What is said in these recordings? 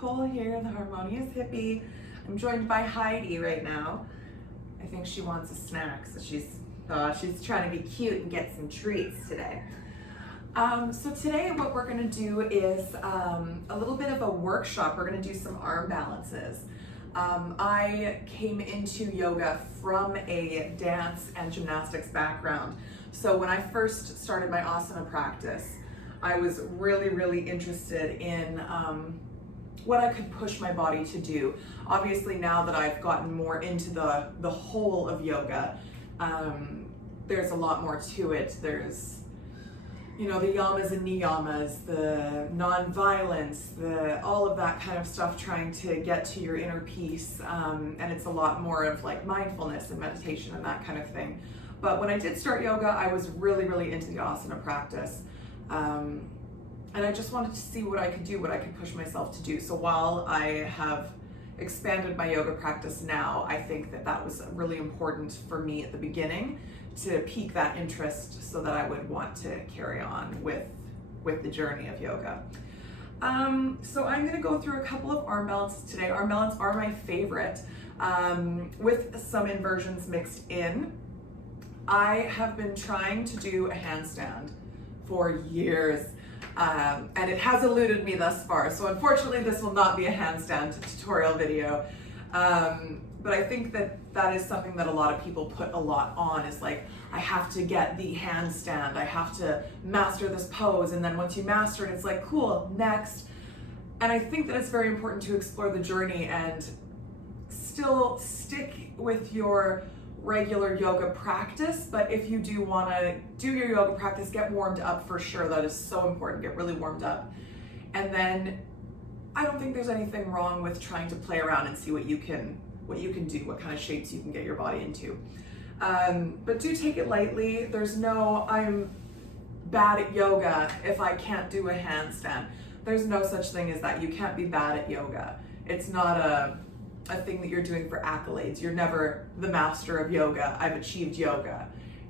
Nicole here, the Harmonious Hippie. I'm joined by Heidi right now. I think she wants a snack, so she's trying to be cute and get some treats today. So today what we're going to do is a little bit of a workshop. We're going to do some arm balances. I came into yoga from a dance and gymnastics background. So when I first started my asana practice, I was really interested in what I could push my body to do. Obviously now that I've gotten more into the whole of yoga, there's a lot more to it. There's, you know, the yamas and niyamas, the non-violence, all of that kind of stuff, trying to get to your inner peace. And it's a lot more of like mindfulness and meditation and that kind of thing. But when I did start yoga, I was really into the asana practice. And I just wanted to see what I could do, what I could push myself to do. So while I have expanded my yoga practice now, I think that was really important for me at the beginning to pique that interest so that I would want to carry on with the journey of yoga. So I'm gonna go through a couple of arm balances today. Arm balances are my favorite, with some inversions mixed in. I have been trying to do a handstand for years, and it has eluded me thus far. So unfortunately, this will not be a handstand tutorial video. But I think that is something that a lot of people put a lot on, is like, I have to get the handstand, I have to master this pose, and then once you master it, it's like, cool, next. And I think that it's very important to explore the journey and still stick with your regular yoga practice, but if you do want to do your yoga practice, get warmed up for sure. That is so important. Get really warmed up. And then I don't think there's anything wrong with trying to play around and see what you can do, what kind of shapes you can get your body into. But do take it lightly. There's no, I'm bad at yoga if I can't do a handstand. There's no such thing as that. You can't be bad at yoga. It's not a thing that you're doing for accolades. You're never the master of yoga. I've achieved yoga.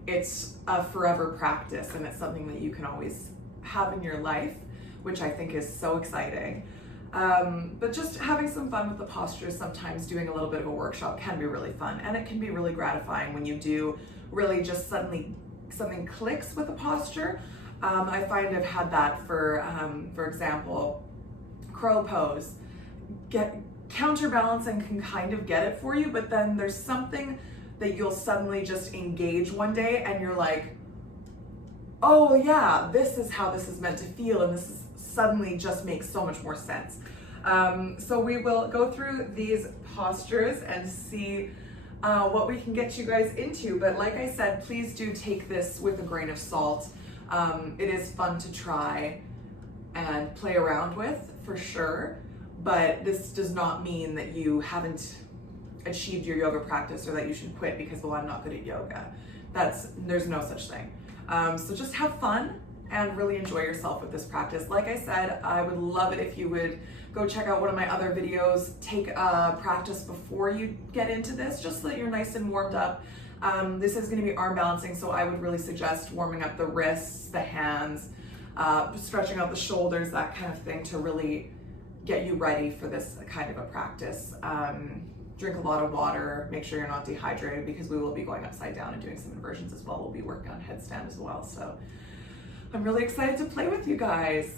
It's a forever practice, and it's something that you can always have in your life, which I think is so exciting. But just having some fun with the postures, sometimes doing a little bit of a workshop can be really fun, and it can be really gratifying when you do really just suddenly something clicks with the posture. I find I've had that for example, crow pose. Counterbalancing can kind of get it for you, but then there's something that you'll suddenly just engage one day and you're like, oh yeah, this is how this is meant to feel, and this is suddenly just makes so much more sense. So we will go through these postures and see what we can get you guys into. But like I said, please do take this with a grain of salt. It is fun to try and play around with for sure. But this does not mean that you haven't achieved your yoga practice or that you should quit because, well, I'm not good at yoga. There's no such thing. So just have fun and really enjoy yourself with this practice. Like I said, I would love it if you would go check out one of my other videos, take a practice before you get into this, just so that you're nice and warmed up. This is gonna be arm balancing, so I would really suggest warming up the wrists, the hands, stretching out the shoulders, that kind of thing, to really get you ready for this kind of a practice. Drink a lot of water, make sure you're not dehydrated, because we will be going upside down and doing some inversions as well. We'll be working on headstand as well. So I'm really excited to play with you guys.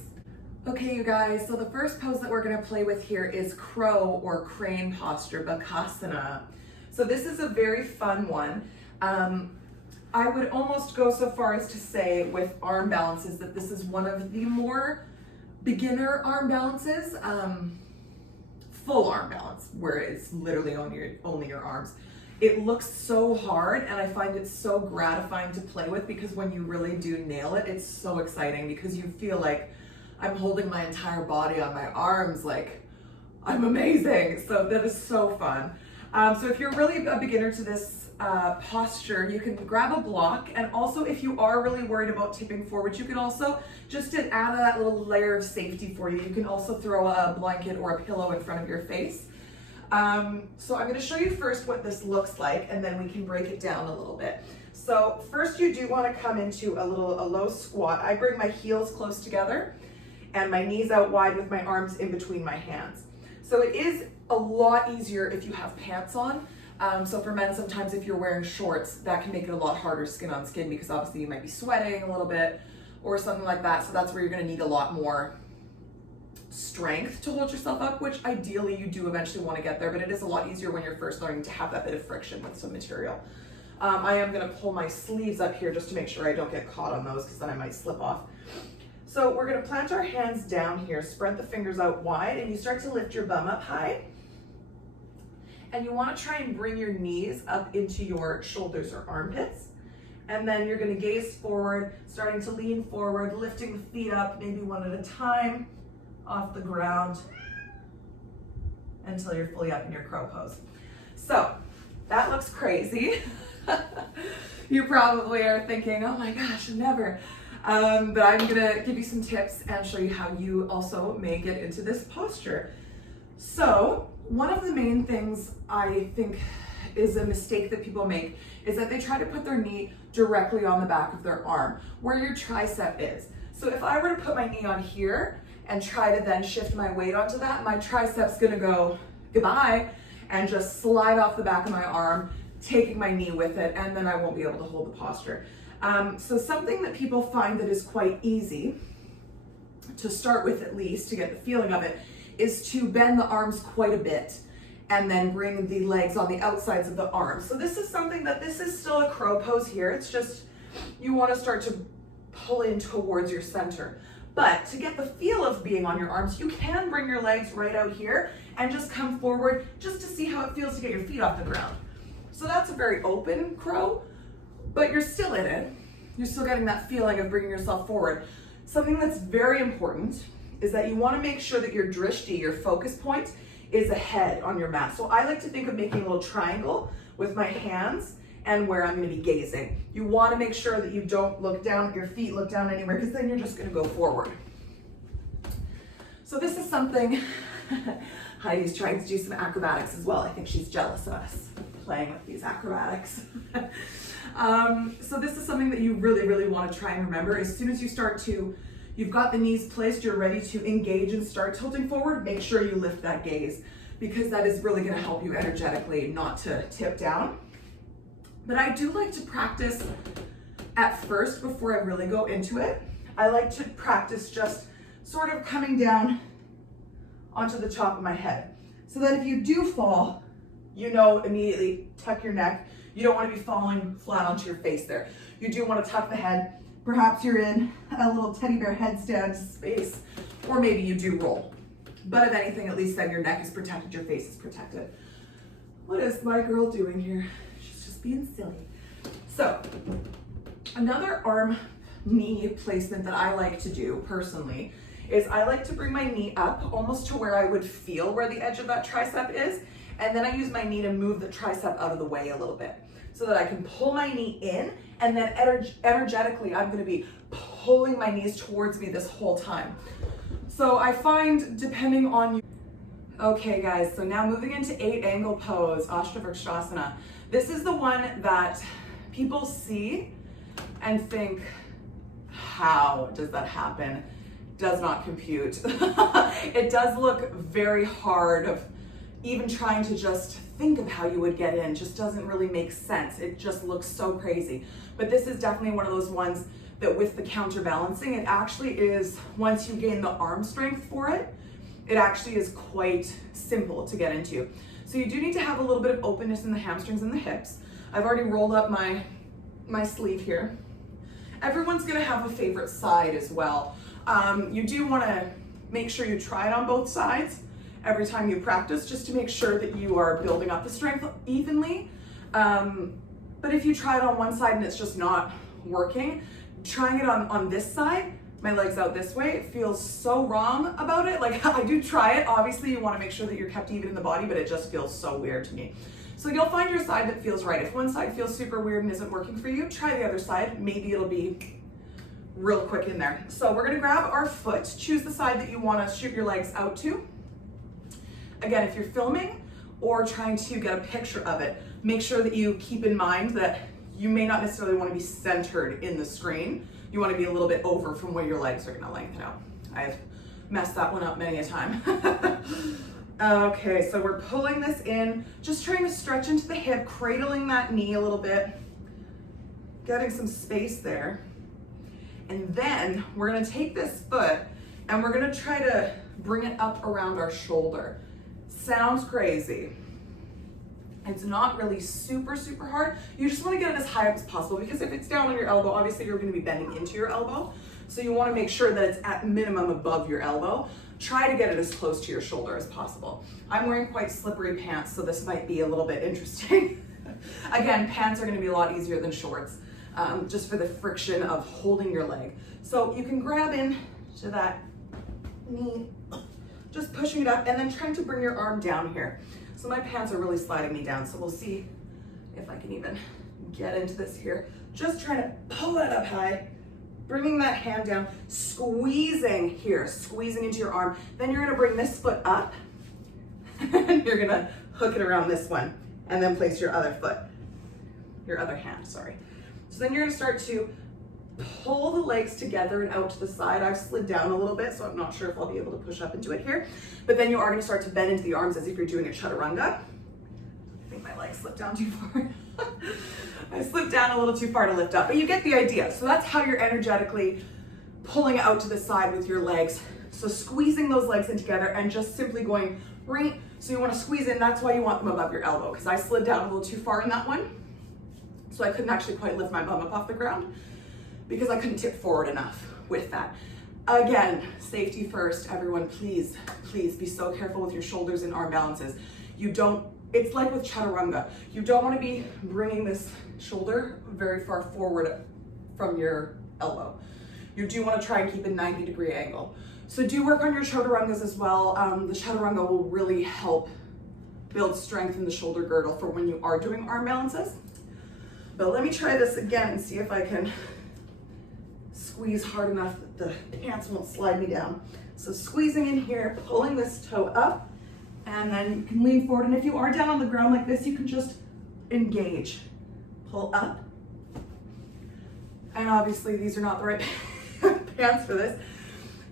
Okay, you guys, so the first pose that we're gonna play with here is crow or crane posture, Bakasana. So this is a very fun one. I would almost go so far as to say with arm balances that this is one of the more beginner arm balances, full arm balance, where it's literally only your arms. It looks so hard, and I find it so gratifying to play with, because when you really do nail it, it's so exciting, because you feel like I'm holding my entire body on my arms, like I'm amazing. So that is so fun. So if you're really a beginner to this posture, you can grab a block, and also if you are really worried about tipping forward, you can also, just to add that little layer of safety for you, you can also throw a blanket or a pillow in front of your face. So I'm going to show you first what this looks like, and then we can break it down a little bit. So first, you do want to come into a low squat. I bring my heels close together and my knees out wide with my arms in between my hands. So it is a lot easier if you have pants on. So for men, sometimes if you're wearing shorts, that can make it a lot harder skin on skin, because obviously you might be sweating a little bit or something like that. So that's where you're gonna need a lot more strength to hold yourself up, which ideally you do eventually want to get there, but it is a lot easier when you're first learning to have that bit of friction with some material. I am going to pull my sleeves up here just to make sure I don't get caught on those, because then I might slip off. So we're going to plant our hands down here, spread the fingers out wide, and you start to lift your bum up high. And you want to try and bring your knees up into your shoulders or armpits. And then you're going to gaze forward, starting to lean forward, lifting the feet up, maybe one at a time, off the ground, until you're fully up in your crow pose. So that looks crazy. You probably are thinking, oh my gosh, never. But I'm gonna give you some tips and show you how you also may get into this posture. So one of the main things I think is a mistake that people make is that they try to put their knee directly on the back of their arm, where your tricep is. So if I were to put my knee on here and try to then shift my weight onto that, my tricep's gonna go goodbye and just slide off the back of my arm, taking my knee with it, and then I won't be able to hold the posture. So something that people find that is quite easy, to start with at least, to get the feeling of it, is to bend the arms quite a bit and then bring the legs on the outsides of the arms. So this is something that, this is still a crow pose here. It's just, you wanna start to pull in towards your center. But to get the feel of being on your arms, you can bring your legs right out here and just come forward just to see how it feels to get your feet off the ground. So that's a very open crow, but you're still in it. You're still getting that feeling of bringing yourself forward. Something that's very important is that you want to make sure that your drishti, your focus point, is ahead on your mat. So I like to think of making a little triangle with my hands and where I'm going to be gazing. You want to make sure that you don't look down at your feet, look down anywhere, because then you're just going to go forward. So this is something, Heidi's trying to do some acrobatics as well. I think she's jealous of us playing with these acrobatics. So this is something that you really, really want to try and remember. As soon as you start to, you've got the knees placed, you're ready to engage and start tilting forward, make sure you lift that gaze, because that is really going to help you energetically not to tip down. But I do like to practice at first before I really go into it. I like to practice just sort of coming down onto the top of my head, so that if you do fall, you know immediately, tuck your neck. You don't want to be falling flat onto your face there. You do want to tuck the head. Perhaps you're in a little teddy bear headstand space, or maybe you do roll. But if anything, at least then your neck is protected, your face is protected. What is my girl doing here? She's just being silly. So, another arm knee placement that I like to do personally is I like to bring my knee up almost to where I would feel where the edge of that tricep is, and then I use my knee to move the tricep out of the way a little bit so that I can pull my knee in, and then energetically I'm gonna be pulling my knees towards me this whole time. So I find, depending on you. Okay guys, so now moving into 8 angle pose, Ashtavrikshasanana. This is the one that people see and think, how does that happen? Does not compute. It does look very hard, of even trying to just think of how you would get in just doesn't really make sense. It just looks so crazy. But this is definitely one of those ones that with the counterbalancing, it actually is, once you gain the arm strength for it, it actually is quite simple to get into. So you do need to have a little bit of openness in the hamstrings and the hips. I've already rolled up my sleeve here. Everyone's gonna have a favorite side as well. You do wanna make sure you try it on both sides every time you practice, just to make sure that you are building up the strength evenly. But if you try it on one side and it's just not working, trying it on this side, my legs out this way, it feels so wrong about it. Like, I do try it. Obviously you wanna make sure that you're kept even in the body, but it just feels so weird to me. So you'll find your side that feels right. If one side feels super weird and isn't working for you, try the other side. Maybe it'll be real quick in there. So we're gonna grab our foot, choose the side that you wanna shoot your legs out to. Again, if you're filming or trying to get a picture of it, make sure that you keep in mind that you may not necessarily want to be centered in the screen. You want to be a little bit over from where your legs are going to lengthen out. I've messed that one up many a time. Okay, so we're pulling this in, just trying to stretch into the hip, cradling that knee a little bit, getting some space there. And then we're gonna take this foot and we're gonna try to bring it up around our shoulder. Sounds crazy. It's not really super, super hard. You just wanna get it as high up as possible, because if it's down on your elbow, obviously you're gonna be bending into your elbow. So you wanna make sure that it's at minimum above your elbow. Try to get it as close to your shoulder as possible. I'm wearing quite slippery pants, so this might be a little bit interesting. Again, pants are gonna be a lot easier than shorts, just for the friction of holding your leg. So you can grab in to that knee, just pushing it up, and then trying to bring your arm down here. So my pants are really sliding me down, so we'll see if I can even get into this here. Just trying to pull that up high, bringing that hand down, squeezing here, squeezing into your arm. Then you're gonna bring this foot up, and you're gonna hook it around this one, and then place your other foot, your other hand, sorry. So then you're gonna start to pull the legs together and out to the side. I've slid down a little bit, so I'm not sure if I'll be able to push up into it here. But then you are gonna start to bend into the arms as if you're doing a chaturanga. I think my leg slipped down too far. I slipped down a little too far to lift up, but you get the idea. So that's how you're energetically pulling out to the side with your legs. So squeezing those legs in together and just simply going right. So you want to squeeze in, that's why you want them above your elbow, because I slid down a little too far in that one. So I couldn't actually quite lift my bum up off the ground because I couldn't tip forward enough with that. Again, safety first, everyone, please, please be so careful with your shoulders and arm balances. It's like with chaturanga. You don't want to be bringing this shoulder very far forward from your elbow. You do want to try and keep a 90-degree angle. So do work on your chaturangas as well. The chaturanga will really help build strength in the shoulder girdle for when you are doing arm balances. But let me try this again and see if I can squeeze hard enough that the pants won't slide me down. So squeezing in here, pulling this toe up, and then you can lean forward. And if you are down on the ground like this, you can just engage. Pull up. And obviously these are not the right pants for this,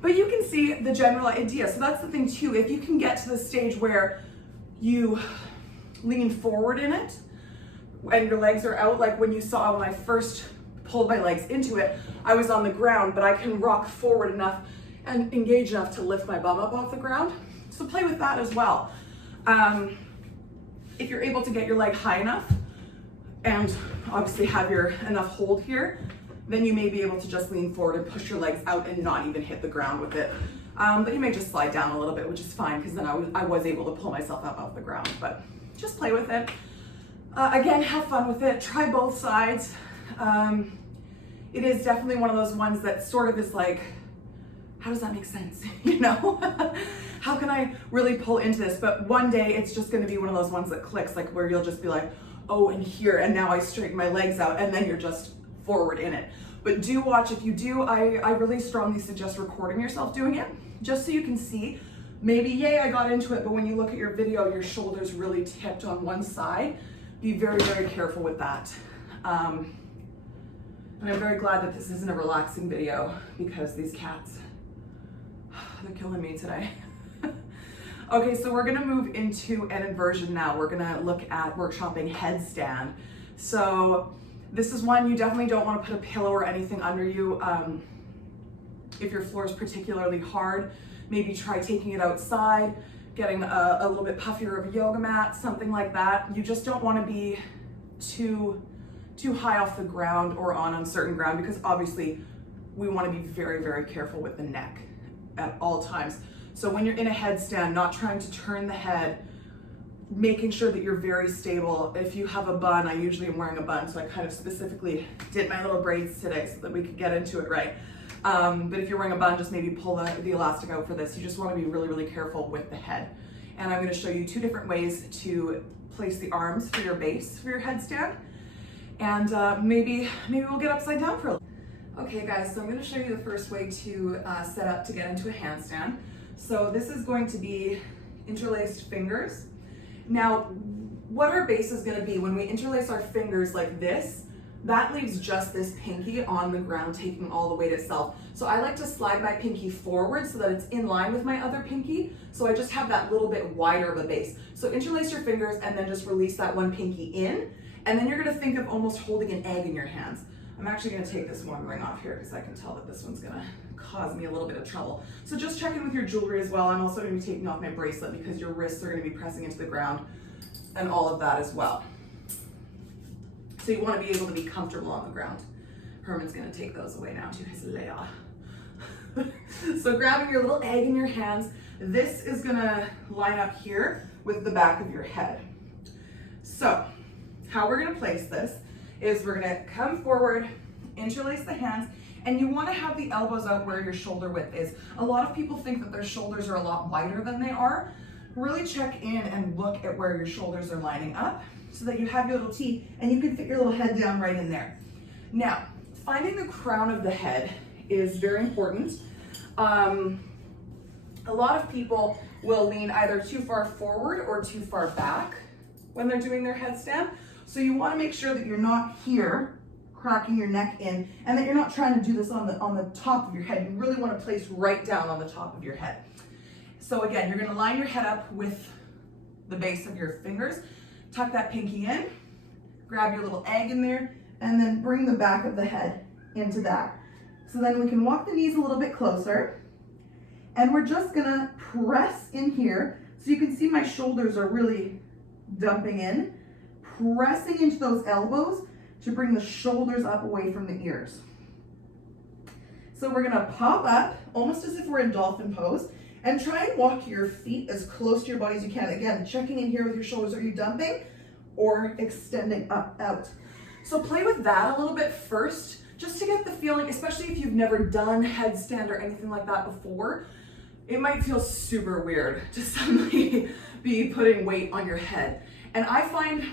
but you can see the general idea. So that's the thing too, if you can get to the stage where you lean forward in it and your legs are out, like when you saw when I first pulled my legs into it, I was on the ground, but I can rock forward enough and engage enough to lift my bum up off the ground. So play with that as well. If you're able to get your leg high enough and obviously have your enough hold here, then you may be able to just lean forward and push your legs out and not even hit the ground with it. But you may just slide down a little bit, which is fine, because then I was able to pull myself up off the ground. But just play with it. Again, have fun with it. Try both sides. It is definitely one of those ones that sort of is like, how does that make sense? You know, how can I really pull into this? But one day it's just going to be one of those ones that clicks, like where you'll just be like, oh, and here, and now I straighten my legs out, and then you're just forward in it. But do watch. If you do, I really strongly suggest recording yourself doing it, just so you can see. Maybe, yay, I got into it, but when you look at your video, your shoulders really tipped on one side. Be very, very careful with that. And I'm very glad that this isn't a relaxing video, because these cats, they're killing me today. Okay, so we're gonna move into an inversion now. We're gonna look at workshopping headstand. So this is one you definitely don't wanna put a pillow or anything under you. If your floor is particularly hard, maybe try taking it outside, getting a little bit puffier of a yoga mat, something like that. You just don't wanna be too high off the ground or on uncertain ground, because obviously we wanna be very, very careful with the neck at all times. So when you're in a headstand, not trying to turn the head, making sure that you're very stable. If you have a bun, I usually am wearing a bun, so I kind of specifically did my little braids today so that we could get into it right. But if you're wearing a bun, just maybe pull the elastic out for this. You just want to be really, really careful with the head. And I'm going to show you 2 different ways to place the arms for your base for your headstand. And maybe we'll get upside down for a little. Okay guys, so I'm going to show you the first way to set up to get into a handstand. So this is going to be interlaced fingers. Now, what our base is going to be when we interlace our fingers like this, that leaves just this pinky on the ground taking all the weight itself. So I like to slide my pinky forward so that it's in line with my other pinky. So I just have that little bit wider of a base. So interlace your fingers and then just release that one pinky in. And then you're gonna think of almost holding an egg in your hands. I'm actually gonna take this one ring off here because I can tell that this one's gonna cause me a little bit of trouble. So just check in with your jewelry as well. I'm also gonna be taking off my bracelet because your wrists are gonna be pressing into the ground and all of that as well. So you wanna be able to be comfortable on the ground. Herman's gonna take those away now to his lair. So grabbing your little egg in your hands, this is gonna line up here with the back of your head. So how we're gonna place this is we're gonna come forward, interlace the hands, and you wanna have the elbows out where your shoulder width is. A lot of people think that their shoulders are a lot wider than they are. Really check in and look at where your shoulders are lining up so that you have your little T and you can fit your little head down right in there. Now, finding the crown of the head is very important. A lot of people will lean either too far forward or too far back when they're doing their headstand. So you want to make sure that you're not here cracking your neck in and that you're not trying to do this on the top of your head. You really want to place right down on the top of your head. So again, you're going to line your head up with the base of your fingers, tuck that pinky in, grab your little egg in there, and then bring the back of the head into that. So then we can walk the knees a little bit closer, and we're just gonna press in here. So you can see my shoulders are really dumping in, pressing into those elbows to bring the shoulders up away from the ears. So we're gonna pop up, almost as if we're in dolphin pose, and try and walk your feet as close to your body as you can. Again, checking in here with your shoulders. Are you dumping or extending up, out? So play with that a little bit first, just to get the feeling, especially if you've never done headstand or anything like that before. It might feel super weird to suddenly be putting weight on your head. And I find,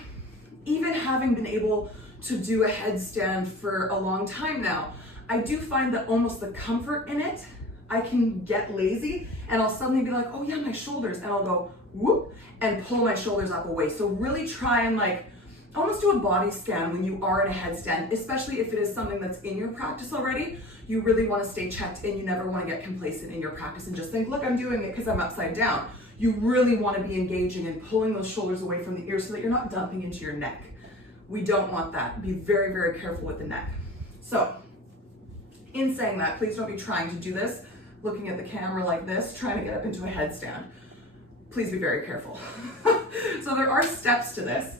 even having been able to do a headstand for a long time now, I do find that almost the comfort in it, I can get lazy and I'll suddenly be like, oh yeah, my shoulders, and I'll go whoop and pull my shoulders up away. So really try and like almost do a body scan when you are in a headstand, especially if it is something that's in your practice already. You really want to stay checked in. You never want to get complacent in your practice and just think, look, I'm doing it because I'm upside down. You really want to be engaging and pulling those shoulders away from the ears so that you're not dumping into your neck. We don't want that. Be very, very careful with the neck. So in saying that, please don't be trying to do this, looking at the camera like this, trying to get up into a headstand. Please be very careful. So there are steps to this,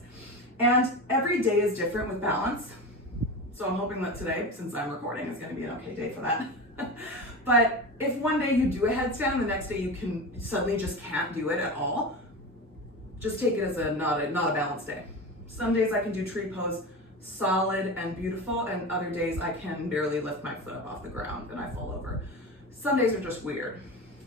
and every day is different with balance. So I'm hoping that today, since I'm recording, is going to be an okay day for that. But if one day you do a headstand and the next day you can suddenly just can't do it at all, just take it as not a balanced day. Some days I can do tree pose solid and beautiful, and other days I can barely lift my foot up off the ground and I fall over. Some days are just weird.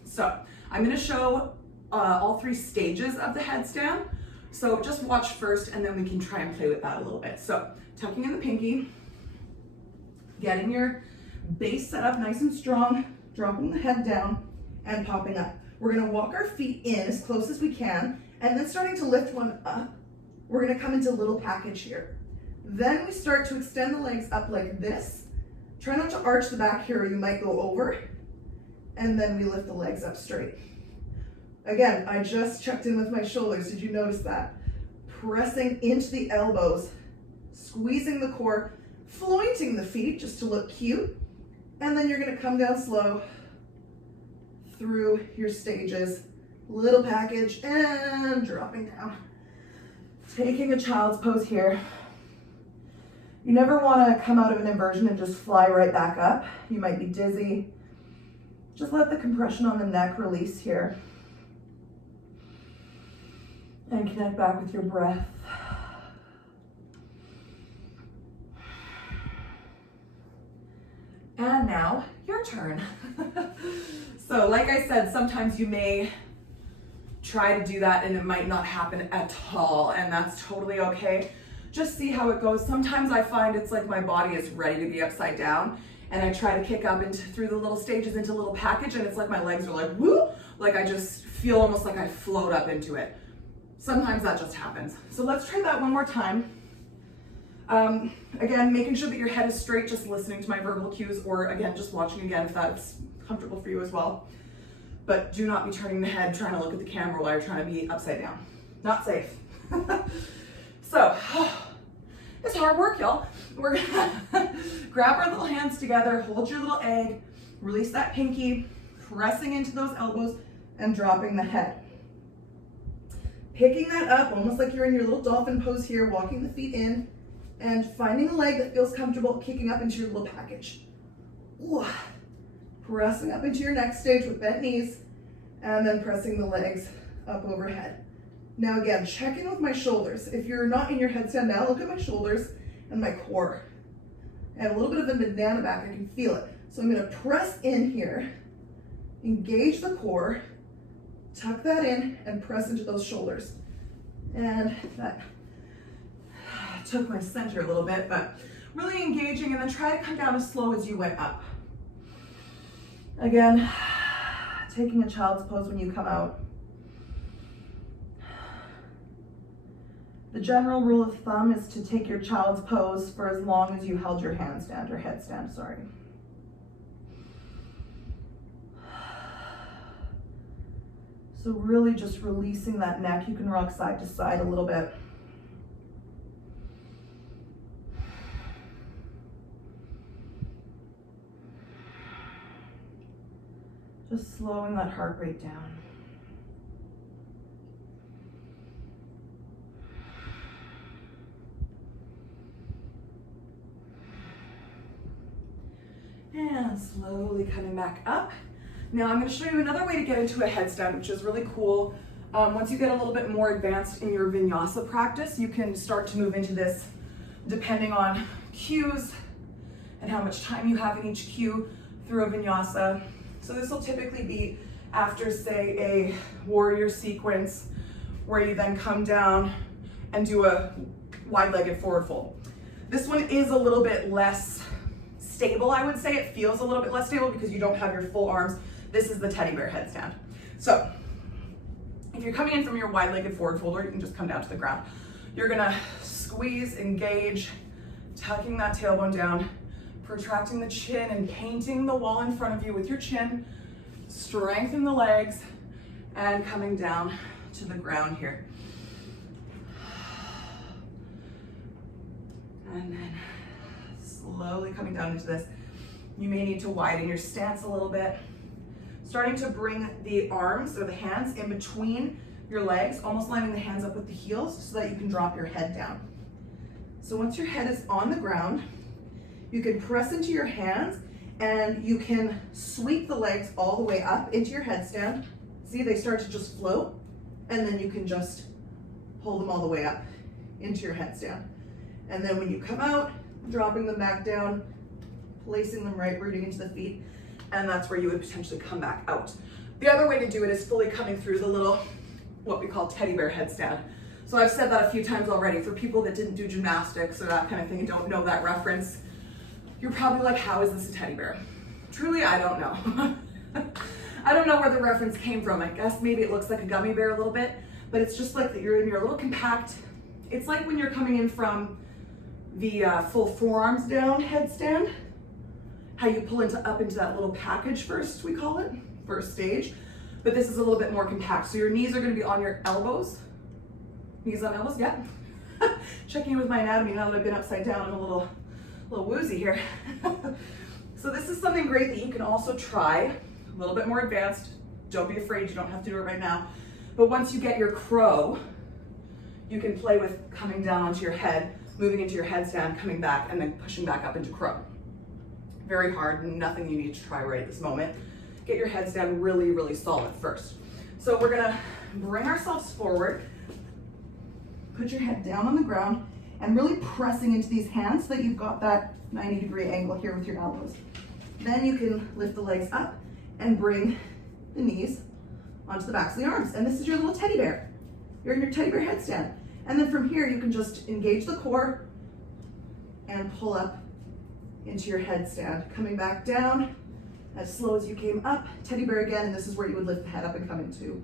So I'm going to show all three stages of the headstand. So just watch first and then we can try and play with that a little bit. So tucking in the pinky, getting your base set up nice and strong, dropping the head down and popping up. We're going to walk our feet in as close as we can, and then starting to lift one up, we're going to come into a little package here. Then we start to extend the legs up like this. Try not to arch the back here or you might go over. And then we lift the legs up straight. Again, I just checked in with my shoulders. Did you notice that? Pressing into the elbows, squeezing the core, flointing the feet just to look cute. And then you're going to come down slow through your stages. Little package and dropping down. Taking a child's pose here. You never want to come out of an inversion and just fly right back up. You might be dizzy. Just let the compression on the neck release here. And connect back with your breath. And now, your turn. So like I said, sometimes you may try to do that and it might not happen at all, and that's totally okay. Just see how it goes. Sometimes I find it's like my body is ready to be upside down, and I try to kick up through the little stages into a little package, and it's like my legs are like, woo! Like I just feel almost like I float up into it. Sometimes that just happens. So let's try that one more time. Again, making sure that your head is straight, just listening to my verbal cues, or again, just watching again if that's comfortable for you as well. But do not be turning the head trying to look at the camera while you're trying to be upside down. Not safe. So, it's hard work, y'all. We're gonna grab our little hands together, hold your little egg, release that pinky, pressing into those elbows and dropping the head. Picking that up, almost like you're in your little dolphin pose here, walking the feet in, and finding a leg that feels comfortable, kicking up into your little package. Ooh. Pressing up into your next stage with bent knees, and then pressing the legs up overhead. Now again, check in with my shoulders. If you're not in your headstand now, look at my shoulders and my core. I have a little bit of a banana back, I can feel it. So I'm gonna press in here, engage the core, tuck that in, and press into those shoulders. And that took my center a little bit, but really engaging, and then try to come down as slow as you went up. Again, taking a child's pose when you come out. The general rule of thumb is to take your child's pose for as long as you held your handstand or headstand, sorry. So really just releasing that neck. You can rock side to side a little bit. Just slowing that heart rate down. And slowly coming back up. Now I'm going to show you another way to get into a headstand, which is really cool. Once you get a little bit more advanced in your vinyasa practice, you can start to move into this depending on cues and how much time you have in each cue through a vinyasa. So this will typically be after, say, a warrior sequence where you then come down and do a wide-legged forward fold. This one is a little bit less stable, I would say. It feels a little bit less stable because you don't have your full arms. This is the teddy bear headstand. So if you're coming in from your wide-legged forward fold, or you can just come down to the ground, you're gonna squeeze, engage, tucking that tailbone down, protracting the chin and painting the wall in front of you with your chin, strengthen the legs, and coming down to the ground here. And then slowly coming down into this. You may need to widen your stance a little bit. Starting to bring the arms or the hands in between your legs, almost lining the hands up with the heels so that you can drop your head down. So once your head is on the ground, you can press into your hands and you can sweep the legs all the way up into your headstand. See, they start to just float, and then you can just hold them all the way up into your headstand. And then when you come out, dropping them back down, placing them right, rooting into the feet, and that's where you would potentially come back out. The other way to do it is fully coming through the little, what we call teddy bear headstand. So I've said that a few times already. For people that didn't do gymnastics or that kind of thing and don't know that reference, you're probably like, how is this a teddy bear? Truly, I don't know. I don't know where the reference came from. I guess maybe it looks like a gummy bear a little bit, but it's just like that you're in your little compact. It's like when you're coming in from the full forearms down headstand, how you pull up into that little package first, we call it, first stage. But this is a little bit more compact. So your knees are gonna be on your elbows. Knees on elbows, yeah. Checking in with my anatomy now that I've been upside down. I'm a little woozy here. So this is something great that you can also try, a little bit more advanced. Don't be afraid, you don't have to do it right now. But once you get your crow, you can play with coming down onto your head, moving into your headstand, coming back, and then pushing back up into crow. Very hard, nothing you need to try right this moment. Get your headstand really, really solid first. So we're gonna bring ourselves forward, put your head down on the ground, and really pressing into these hands so that you've got that 90-degree angle here with your elbows. Then you can lift the legs up and bring the knees onto the backs of the arms. And this is your little teddy bear. You're in your teddy bear headstand. And then from here, you can just engage the core and pull up into your headstand. Coming back down as slow as you came up, teddy bear again, and this is where you would lift the head up and come into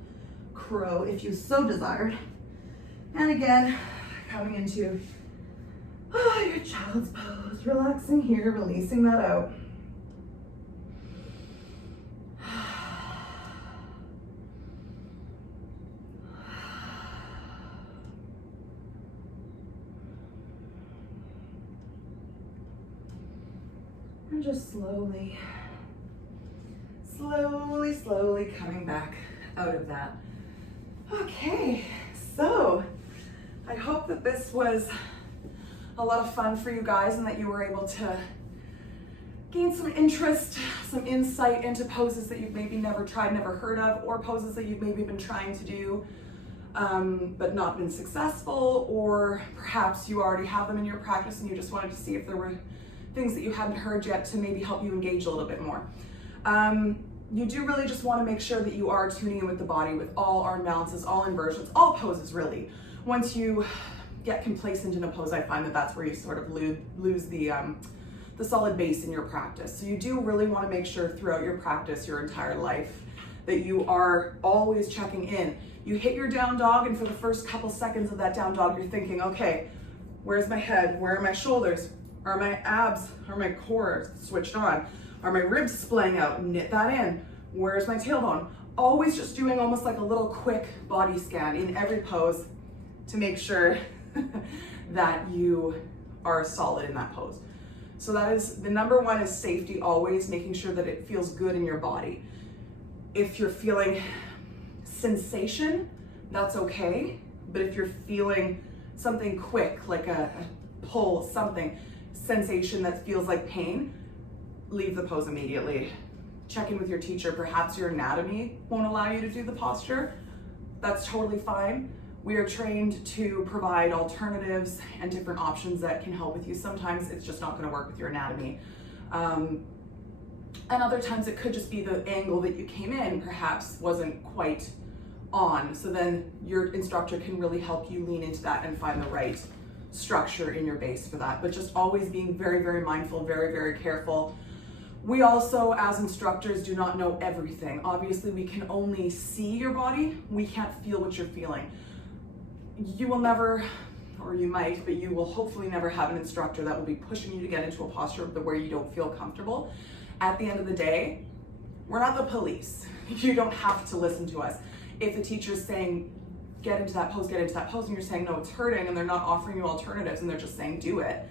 crow if you so desired. And again, coming into Oh, your child's pose. Relaxing here, releasing that out. And just slowly coming back out of that. Okay, so I hope that this was a lot of fun for you guys and that you were able to gain some interest, some insight into poses that you've maybe never tried, never heard of, or poses that you've maybe been trying to do but not been successful, or perhaps you already have them in your practice and you just wanted to see if there were things that you hadn't heard yet to maybe help you engage a little bit more. You do really just want to make sure that you are tuning in with the body, with all arm balances, all inversions, all poses really. Once you get complacent in a pose, I find that that's where you sort of lose the solid base in your practice. So you do really want to make sure throughout your practice, your entire life, that you are always checking in. You hit your down dog, and for the first couple seconds of that down dog, you're thinking, okay, where's my head? Where are my shoulders? Are my abs, are my core switched on? Are my ribs splaying out? Knit that in. Where's my tailbone? Always just doing almost like a little quick body scan in every pose to make sure that you are solid in that pose. So that is, the number one is safety, always making sure that it feels good in your body. If you're feeling sensation, that's okay. But if you're feeling something quick, like a pull, something, sensation that feels like pain, leave the pose immediately. Check in with your teacher. Perhaps your anatomy won't allow you to do the posture. That's totally fine. We are trained to provide alternatives and different options that can help with you. Sometimes it's just not going to work with your anatomy. And other times it could just be the angle that you came in perhaps wasn't quite on. So then your instructor can really help you lean into that and find the right structure in your base for that. But just always being very, very mindful, very, very careful. We also, as instructors, do not know everything. Obviously, we can only see your body. We can't feel what you're feeling. You will never, or you might, but you will hopefully never have an instructor that will be pushing you to get into a posture where you don't feel comfortable. At the end of the day, we're not the police. You don't have to listen to us. If the teacher's saying, get into that pose, and you're saying, no, it's hurting, and they're not offering you alternatives, and they're just saying, do it,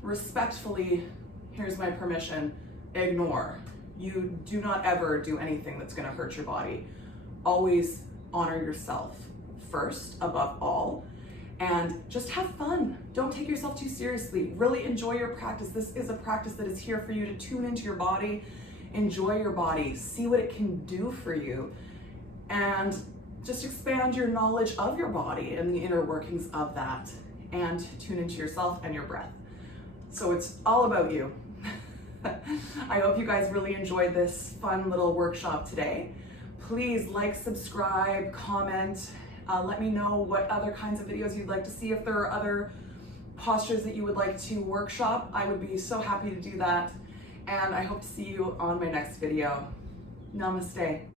respectfully, here's my permission, ignore. You do not ever do anything that's gonna hurt your body. Always honor yourself first, above all, and just have fun. Don't take yourself too seriously. Really enjoy your practice. This is a practice that is here for you to tune into your body, enjoy your body, see what it can do for you, and just expand your knowledge of your body and the inner workings of that, and tune into yourself and your breath. So it's all about you. I hope you guys really enjoyed this fun little workshop today. Please like, subscribe, comment. Let me know what other kinds of videos you'd like to see. If there are other postures that you would like to workshop, I would be so happy to do that. And I hope to see you on my next video. Namaste.